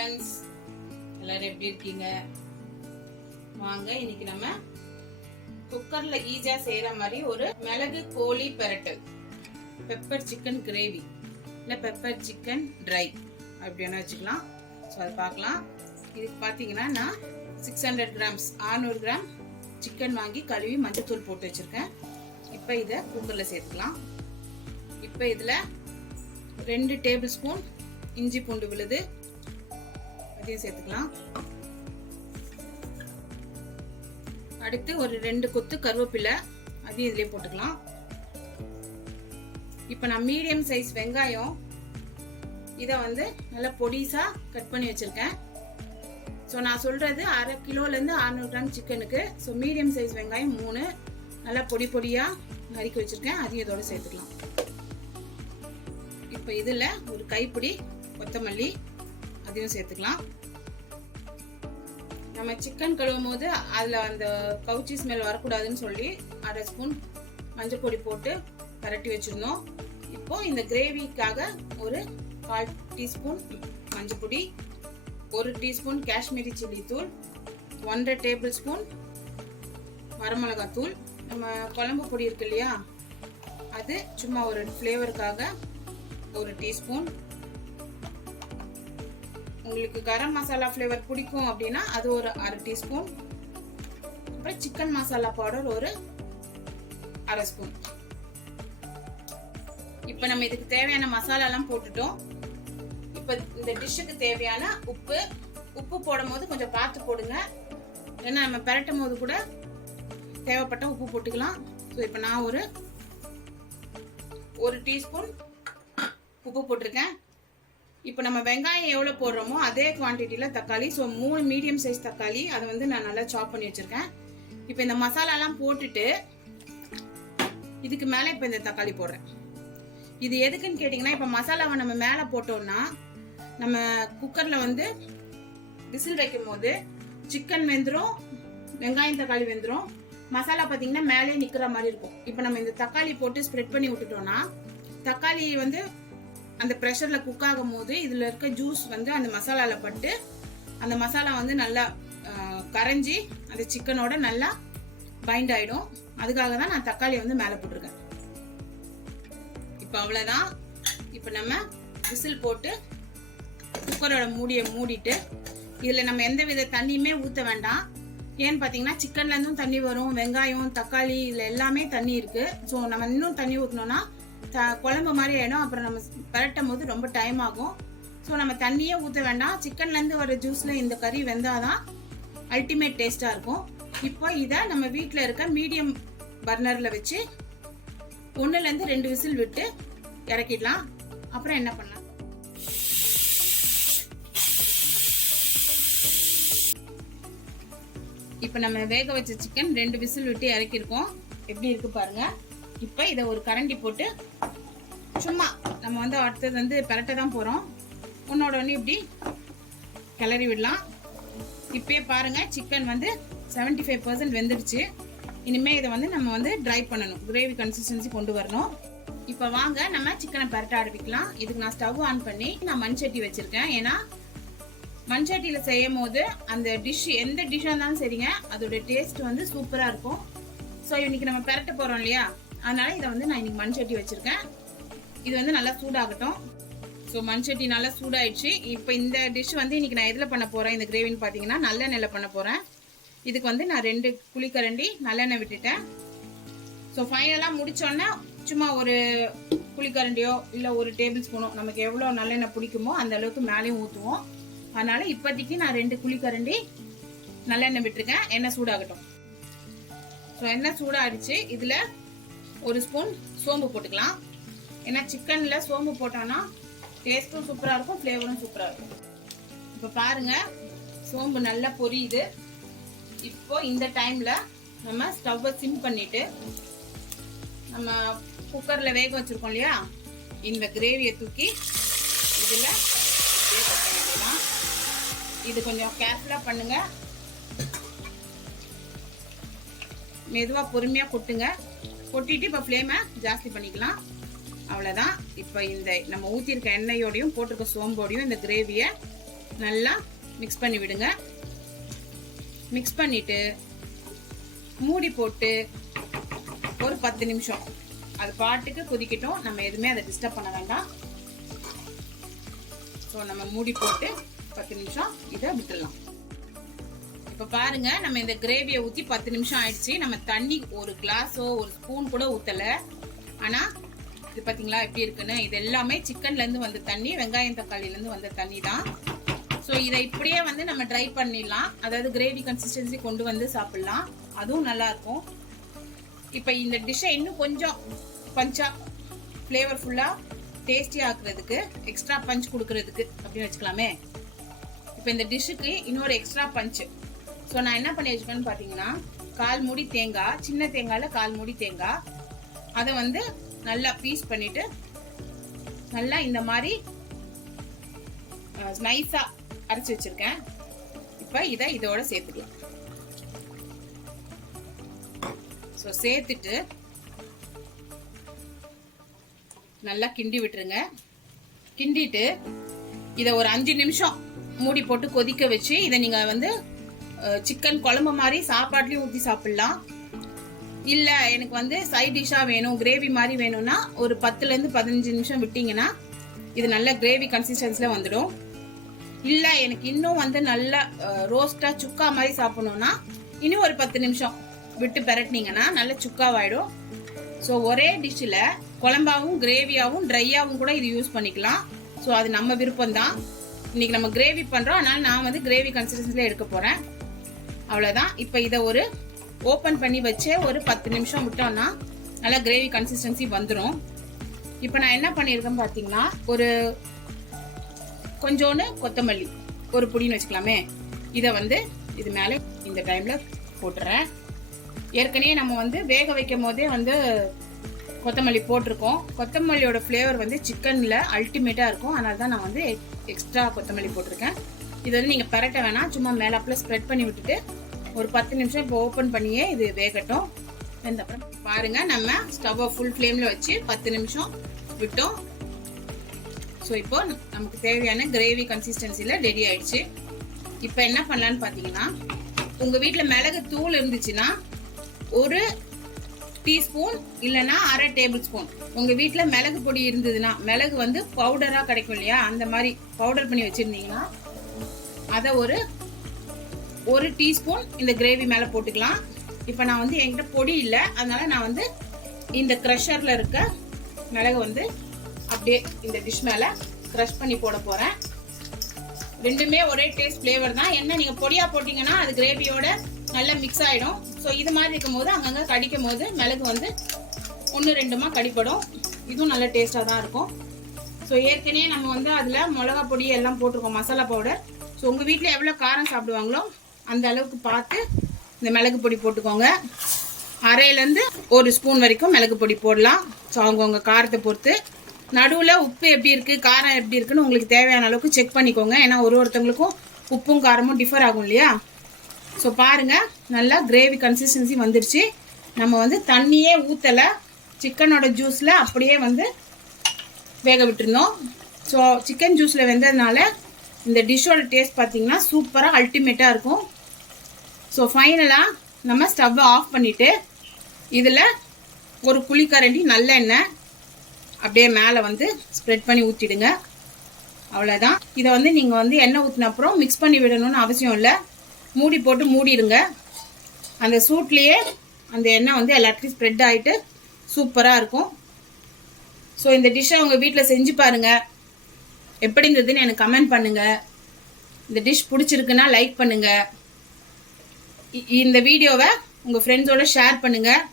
Friends, எல்லாரும் எப்படி இருக்கீங்க? வாங்க இன்னைக்கு நம்ம குக்கர்ல ஈஸியா செய்யற மாதிரி ஒரு மிளகு கோழி பெரட்டல், பெப்பர் சிக்கன் கிரேவி இல்ல பெப்பர் சிக்கன் ட்ரை அப்படின்னு வச்சுக்கலாம். ஸோ அதை பார்க்கலாம். இதுக்கு பார்த்தீங்கன்னா நான் 600 கிராம்ஸ் 600 கிராம் சிக்கன் வாங்கி கழுவி மஞ்சத்தூள் போட்டு வச்சிருக்கேன். இப்போ இதை குக்கரில் சேர்த்துக்கலாம். இப்போ இதில் 2 டேபிள் ஸ்பூன் இஞ்சி பூண்டு விழுது அதையும் சேர்த்துக்கலாம். அடுத்து ஒரு 2 கொத்து கருவேப்பிலை அதையும் இதிலே போட்டுக்கலாம். இப்போ நான் மீடியம் சைஸ் வெங்காயம் இதை வந்து நல்லா பொடிசா கட் பண்ணி வச்சிருக்கேன். ஸோ நான் சொல்றது 1/2 கிலோலேருந்து 600 கிராம் சிக்கனுக்கு. ஸோ மீடியம் சைஸ் வெங்காயம் 3 நல்லா பொடி பொடியா நறுக்கி வச்சிருக்கேன். அதையும் இதோட சேர்த்துக்கலாம். இப்போ இதில் ஒரு கைப்பிடி கொத்தமல்லி அதையும் சேர்த்துக்கலாம். நம்ம சிக்கன் கழுவும் போது அதில் அந்த கவுச்சி ஸ்மெல் வரக்கூடாதுன்னு சொல்லி 1/2 ஸ்பூன் மஞ்சள் பொடி போட்டு பரட்டி வச்சிருந்தோம். இப்போ இந்த கிரேவிக்காக ஒரு 1/4 டீஸ்பூன் மஞ்சள் பொடி, 1 டீஸ்பூன் காஷ்மீரி சில்லி தூள், 1/2 டேபிள் ஸ்பூன் வரமிளகாய் தூள், நம்ம குழம்பு பொடி இருக்கு இல்லையா அது சும்மா ஒரு ஃப்ளேவருக்காக 1 டீஸ்பூன். உங்களுக்கு கரம் மசாலா ஃப்ளேவர் பிடிக்கும் அப்படின்னா அது ஒரு 1/2 டீஸ்பூன். அப்புறம் சிக்கன் மசாலா பவுடர் ஒரு 1/2 ஸ்பூன். இப்போ நம்ம இதுக்கு தேவையான மசாலாலாம் போட்டுட்டோம். இப்போ இந்த டிஷ்ஷுக்கு தேவையான உப்பு போடும் போது கொஞ்சம் பார்த்து போடுங்க. ஏன்னா நம்ம பெரட்டும் போது கூட தேவைப்பட்ட உப்பு போட்டுக்கலாம். ஸோ இப்போ நான் ஒரு டீஸ்பூன் உப்பு போட்டிருக்கேன். இப்போ நம்ம வெங்காயம் எவ்வளோ போடுறோமோ அதே குவான்டிட்டியில் தக்காளி, ஸோ 3 மீடியம் சைஸ் தக்காளி அதை வந்து நான் நல்லா சாப் பண்ணி வச்சிருக்கேன். இப்போ இந்த மசாலாலாம் போட்டுட்டு இதுக்கு மேலே இப்போ இந்த தக்காளி போடுறேன். இது எதுக்குன்னு கேட்டிங்கன்னா, இப்போ மசாலாவை நம்ம மேலே போட்டோம்னா நம்ம குக்கரில் வந்து விசில் வைக்கும் போது சிக்கன் வெந்துடும், வெங்காயம் தக்காளி வெந்துடும், மசாலா பார்த்தீங்கன்னா மேலே நிற்கிற மாதிரி இருக்கும். இப்போ நம்ம இந்த தக்காளி போட்டு ஸ்ப்ரெட் பண்ணி விட்டுட்டோம்னா தக்காளி வந்து அந்த ப்ரெஷரில் குக் ஆகும் போது இதில் இருக்க ஜூஸ் வந்து அந்த மசாலாவில் பட்டு அந்த மசாலா வந்து நல்லா கரைஞ்சி அந்த சிக்கனோட நல்லா பைண்ட் ஆகிடும். அதுக்காக தான் நான் தக்காளியை வந்து மேலே போட்டிருக்கேன். இப்போ அவ்வளோதான். இப்போ நம்ம விசில் போட்டு குக்கரோட மூடியை மூடிட்டு இதில் நம்ம எந்த வித தண்ணியுமே ஊற்ற வேண்டாம். ஏன்னு பார்த்தீங்கன்னா சிக்கன்லேருந்தும் தண்ணி வரும், வெங்காயம் தக்காளி இதில் எல்லாமே தண்ணி இருக்குது. ஸோ நம்ம இன்னும் தண்ணி ஊற்றினோன்னா குழம்பு மாதிரி ஆகிடும். அப்புறம் நம்ம பரட்டும் போது ரொம்ப டைம் ஆகும். ஸோ நம்ம தண்ணியே ஊற்ற வேண்டாம். சிக்கன்லேருந்து வர ஜூஸில் இந்த கறி வெந்தாதான் அல்டிமேட் டேஸ்ட்டாக இருக்கும். இப்போ இதை நம்ம வீட்டில் இருக்க மீடியம் பர்னரில் வச்சு 1லேருந்து 2 விசில் விட்டு இறக்கிடலாம். அப்புறம் என்ன பண்ணலாம், இப்போ நம்ம வேக வச்ச சிக்கன் 2 விசில் விட்டு இறக்கிருக்கோம். எப்படி இருக்கு பாருங்க. இப்போ இதை ஒரு கரண்டி போட்டு சும்மா நம்ம வந்து அடுத்தது வந்து பரட்ட தான் போகிறோம். ஒன்னோட ஒன்று இப்படி கிளறி விடலாம். இப்பயே பாருங்க சிக்கன் வந்து 75% வெந்துடுச்சு. இனிமேல் இதை வந்து நம்ம வந்து ட்ரை பண்ணணும், கிரேவி கன்சிஸ்டன்சி கொண்டு வரணும். இப்போ வாங்க நம்ம சிக்கனை பரட்ட ஆரம்பிக்கலாம். இதுக்கு நான் ஸ்டவ் ஆன் பண்ணி நான் மண்சட்டி வச்சிருக்கேன். ஏன்னா மண்சட்டியில் செய்யும் போது அந்த டிஷ் எந்த டிஷ்ஷாக இருந்தாலும் சரிங்க அதோட டேஸ்ட் வந்து சூப்பராக இருக்கும். ஸோ இன்னைக்கு நம்ம பரட்ட போகிறோம் இல்லையா, அதனால இதை வந்து நான் இன்னைக்கு மண்சட்டி வச்சிருக்கேன். இது வந்து நல்லா சூடாகட்டும். ஸோ மண்சட்டி நல்லா சூடாயிடுச்சு. இப்போ இந்த டிஷ் வந்து இன்னைக்கு நான் எதில் பண்ண போகிறேன் இந்த கிரேவின்னு பார்த்தீங்கன்னா நல்லெண்ணெயில் பண்ண போகிறேன். இதுக்கு வந்து நான் 2 குழிக்கரண்டி நல்லெண்ணெய் விட்டுட்டேன். ஸோ ஃபைனலாக முடிச்சோன்னா சும்மா ஒரு குழிக்கரண்டியோ இல்லை 1 டேபிள் ஸ்பூனோ நமக்கு எவ்வளோ நல்லெண்ணெய் பிடிக்குமோ அந்த அளவுக்கு மேலேயும் ஊற்றுவோம். அதனால இப்போதைக்கு நான் 2 குழிக்கரண்டி நல்லெண்ணெய் விட்டுருக்கேன். எண்ணெய் சூடாகட்டும். ஸோ எண்ணெய் சூடாகிடுச்சு. இதில் 1 ஸ்பூன் சோம்பு போட்டுக்கலாம். ஏன்னா சிக்கனில் சோம்பு போட்டோன்னா டேஸ்ட்டும் சூப்பராக இருக்கும், ஃப்ளேவரும் சூப்பராக இருக்கும். இப்போ பாருங்க சோம்பு நல்லா பொரியுது. இப்போ இந்த டைமில் நம்ம ஸ்டவ்வை சிம் பண்ணிட்டு நம்ம குக்கரில் வேக வச்சுருக்கோம் இல்லையா இந்த கிரேவியை தூக்கி இதில் கொட்ட வேண்டியதான். இது கொஞ்சம் கேர்ஃபுல்லாக பண்ணுங்க, மெதுவாக பொறுமையாக கொட்டுங்க. கொட்டிட்டு இப்போ ஃப்ளேமை ஜாஸ்தி பண்ணிக்கலாம். அவ்வளோதான். இப்போ இந்த நம்ம ஊற்றிருக்க எண்ணெயோடையும் போட்டிருக்க சோம்போடையும் இந்த கிரேவியை நல்லா மிக்ஸ் பண்ணி விடுங்க. மிக்ஸ் பண்ணிட்டு மூடி போட்டு ஒரு 10 நிமிஷம் அது பாட்டுக்கு கொதிக்கட்டும். நம்ம எதுவுமே அதை டிஸ்டர்ப் பண்ண வேண்டாம். ஸோ நம்ம மூடி போட்டு 10 நிமிஷம் இதை விட்டுடலாம். இப்போ பாருங்க, நம்ம இந்த கிரேவியை ஊற்றி 10 நிமிஷம் ஆயிடுச்சு. நம்ம தண்ணி ஒரு கிளாஸோ ஒரு ஸ்பூன் கூட ஊற்றலை. ஆனால் இது பார்த்தீங்களா எப்படி இருக்குன்னு? இது எல்லாமே சிக்கன்லேருந்து வந்த தண்ணி, வெங்காயம் தக்காளிலேருந்து வந்த தண்ணி தான். ஸோ இதை இப்படியே வந்து நம்ம ட்ரை பண்ணிடலாம். அதாவது கிரேவி கன்சிஸ்டன்சி கொண்டு வந்து சாப்பிட்லாம். அதுவும் நல்லாயிருக்கும். இப்போ இந்த டிஷ்ஷை இன்னும் கொஞ்சம் பஞ்சாக ஃப்ளேவர்ஃபுல்லாக டேஸ்டியாக ஆக்குறதுக்கு, எக்ஸ்ட்ரா பஞ்ச் கொடுக்கறதுக்கு அப்படின்னு வச்சுக்கலாமே. இப்போ இந்த டிஷ்ஷுக்கு இன்னொரு எக்ஸ்ட்ரா பஞ்சு. ஸோ நான் என்ன பண்ணி வச்சுக்கேன்னு பார்த்தீங்கன்னா, 1/4 மூடி தேங்காய், சின்ன தேங்காயில் 1/4 மூடி தேங்காய், அதை வந்து நல்லா பீஸ் பண்ணிட்டு நல்லா இந்த மாதிரி நைஸாக அரைச்சி வச்சிருக்கேன். இப்போ இதை இதோட சேர்த்துக்கலாம். ஸோ சேர்த்துட்டு நல்லா கிண்டி விட்டுருங்க. கிண்டிட்டு இதை ஒரு 5 நிமிஷம் மூடி போட்டு கொதிக்க வச்சு, இதை நீங்கள் வந்து சிக்கன் குழம்பு மாதிரி சாப்பாட்லேயும் ஊற்றி சாப்பிட்லாம். இல்லை எனக்கு வந்து சைட் டிஷ்ஷாக வேணும், கிரேவி மாதிரி வேணும்னா ஒரு 10லேருந்து 15 நிமிஷம் விட்டிங்கன்னா இது நல்ல கிரேவி கன்சிஸ்டன்சியில் வந்துடும். இல்லை எனக்கு இன்னும் வந்து நல்ல ரோஸ்டாக சுக்கா மாதிரி சாப்பிட்ணுன்னா இன்னும் ஒரு 10 நிமிஷம் விட்டு பெரட்டினீங்கன்னா நல்ல சுக்காவாயிடும். ஸோ ஒரே டிஷ்ஷில் குழம்பாவும் கிரேவியாகவும் ட்ரையாகவும் கூட இது யூஸ் பண்ணிக்கலாம். ஸோ அது நம்ம விருப்பம்தான். இன்னைக்கு நம்ம கிரேவி பண்ணுறோம், அதனால நான் வந்து கிரேவி கன்சிஸ்டன்சியில் எடுக்க போகிறேன். அவ்வளோதான். இப்போ இதை ஒரு ஓப்பன் பண்ணி வச்சு ஒரு 10 நிமிஷம் விட்டோம்னா நல்லா கிரேவி கன்சிஸ்டன்சி வந்துடும். இப்போ நான் என்ன பண்ணியிருக்கேன் பார்த்தீங்கன்னா, ஒரு கொஞ்சோன்னு கொத்தமல்லி ஒரு புடின்னு வச்சுக்கலாமே, இதை வந்து இது மேலே இந்த டைமில் போட்டுறேன். ஏற்கனவே நம்ம வந்து வேக வைக்கும் போதே வந்து கொத்தமல்லி போட்டிருக்கோம். கொத்தமல்லியோட ஃப்ளேவர் வந்து சிக்கனில் அல்டிமேட்டாக இருக்கும். அதனால தான் நான் வந்து எக்ஸ்ட்ரா கொத்தமல்லி போட்டிருக்கேன். இது வந்து நீங்கள் பரட்ட வேணாம், சும்மா மேலாப்பில் ஸ்ப்ரெட் பண்ணி விட்டுட்டு ஒரு 10 நிமிஷம் இப்போ ஓப்பன் பண்ணியே இது வேகட்டும். வெந்தப்புறம் பாருங்கள், நம்ம ஸ்டவ்வை ஃபுல் ஃப்ளேமில் வச்சு 10 நிமிஷம் விட்டோம். ஸோ இப்போ நமக்கு தேவையான கிரேவி கன்சிஸ்டன்சியில் ரெடி ஆயிடுச்சு. இப்போ என்ன பண்ணலான்னு பார்த்தீங்கன்னா, உங்கள் வீட்டில் மிளகு தூள் இருந்துச்சுன்னா 1 டீஸ்பூன் இல்லைன்னா 1/2 டேபிள் ஸ்பூன். உங்கள் வீட்டில் மிளகு பொடி இருந்ததுன்னா, மிளகு வந்து பவுடராக கிடைக்கும் இல்லையா, அந்த மாதிரி பவுடர் பண்ணி வச்சுருந்தீங்கன்னா அதை ஒரு டீஸ்பூன் இந்த கிரேவி மேலே போட்டுக்கலாம். இப்போ நான் வந்து என்கிட்ட பொடி இல்லை, அதனால நான் வந்து இந்த க்ரஷரில் இருக்க மிளகு வந்து அப்படியே இந்த டிஷ் மேலே க்ரஷ் பண்ணி போட போகிறேன். ரெண்டுமே ஒரே டேஸ்ட் ஃப்ளேவர் தான். என்ன நீங்கள் பொடியாக போட்டிங்கன்னா அது கிரேவியோட நல்லா மிக்ஸ் ஆகிடும். ஸோ இது மாதிரி இருக்கும் போது அங்கங்கே கடிக்கும் போது மிளகு வந்து 1-2மா கடிப்படும். இதுவும் நல்ல டேஸ்ட்டாக தான் இருக்கும். ஸோ ஏற்கனவே நம்ம வந்து அதில் மிளகா பொடி எல்லாம் போட்டிருக்கோம், மசாலா பவுடர். ஸோ உங்கள் வீட்டில் எவ்வளோ காரம் சாப்பிடுவாங்களோ அந்த அளவுக்கு பார்த்து இந்த மிளகு பொடி போட்டுக்கோங்க. 1/2லேருந்து 1 ஸ்பூன் வரைக்கும் மிளகு பொடி போடலாம். ஸோ அவங்கவுங்க காரத்தை பொறுத்து. நடுவில் உப்பு எப்படி இருக்குது, காரம் எப்படி இருக்குன்னு உங்களுக்கு தேவையான அளவுக்கு செக் பண்ணிக்கோங்க. ஏன்னா ஒருத்தவங்களுக்கும் உப்பும் காரமும் டிஃபர் ஆகும் இல்லையா. ஸோ பாருங்கள், நல்லா கிரேவி கன்சிஸ்டன்சி வந்துடுச்சு. நம்ம வந்து தண்ணியே ஊற்றலை, சிக்கனோட ஜூஸில் அப்படியே வந்து வேக விட்டுருந்தோம். ஸோ சிக்கன் ஜூஸில் வெந்ததுனால இந்த டிஷ்ஷோட டேஸ்ட் பார்த்தீங்கன்னா சூப்பராக அல்டிமேட்டாக இருக்கும். ஸோ ஃபைனலாக நம்ம ஸ்டவ்வை ஆஃப் பண்ணிவிட்டு இதில் ஒரு குழிக்கரண்டி நல்லெண்ணெய் அப்படியே மேலே வந்து ஸ்ப்ரெட் பண்ணி ஊற்றிடுங்க. அவ்வளோதான். இதை வந்து நீங்கள் வந்து எண்ணெய் ஊற்றின அப்புறம் மிக்ஸ் பண்ணி விடணும்னு அவசியம் இல்லை. மூடி போட்டு மூடிடுங்க. அந்த சூட்லேயே அந்த எண்ணெய் வந்து எல்லாத்துலேயும் ஸ்ப்ரெட் ஆகிட்டு சூப்பராக இருக்கும். ஸோ இந்த டிஷ்ஷை உங்கள் வீட்டில் செஞ்சு பாருங்கள். எப்படி இருந்ததுன்னு எனக்கு கமெண்ட் பண்ணுங்கள். இந்த டிஷ் பிடிச்சிருக்குன்னா லைக் பண்ணுங்கள். இந்த வீடியோவை உங்கள் ஃப்ரெண்ட்ஸோட ஷேர் பண்ணுங்கள்.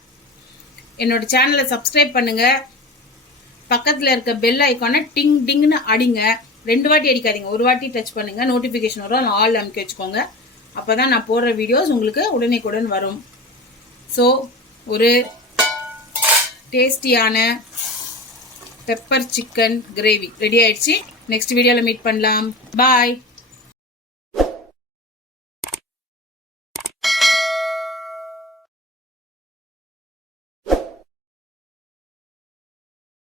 என்னோடய சேனலை சப்ஸ்கிரைப் பண்ணுங்கள். பக்கத்தில் இருக்க பெல் ஐக்கானை டிங் டிங்னு அடிங்க. 2 வாட்டி அடிக்காதீங்க, 1 வாட்டி டச் பண்ணுங்கள். நோட்டிஃபிகேஷன் வரும், ஆல் அமுக்கி வச்சுக்கோங்க. அப்போ தான் நான் போடுற வீடியோஸ் உங்களுக்கு உடனேக்குடன் வரும். ஸோ ஒரு டேஸ்டியான பெப்பர் சிக்கன் கிரேவி ரெடி ஆயிடுச்சு. நெக்ஸ்ட் வீடியோவில் மீட் பண்ணலாம். பாய்.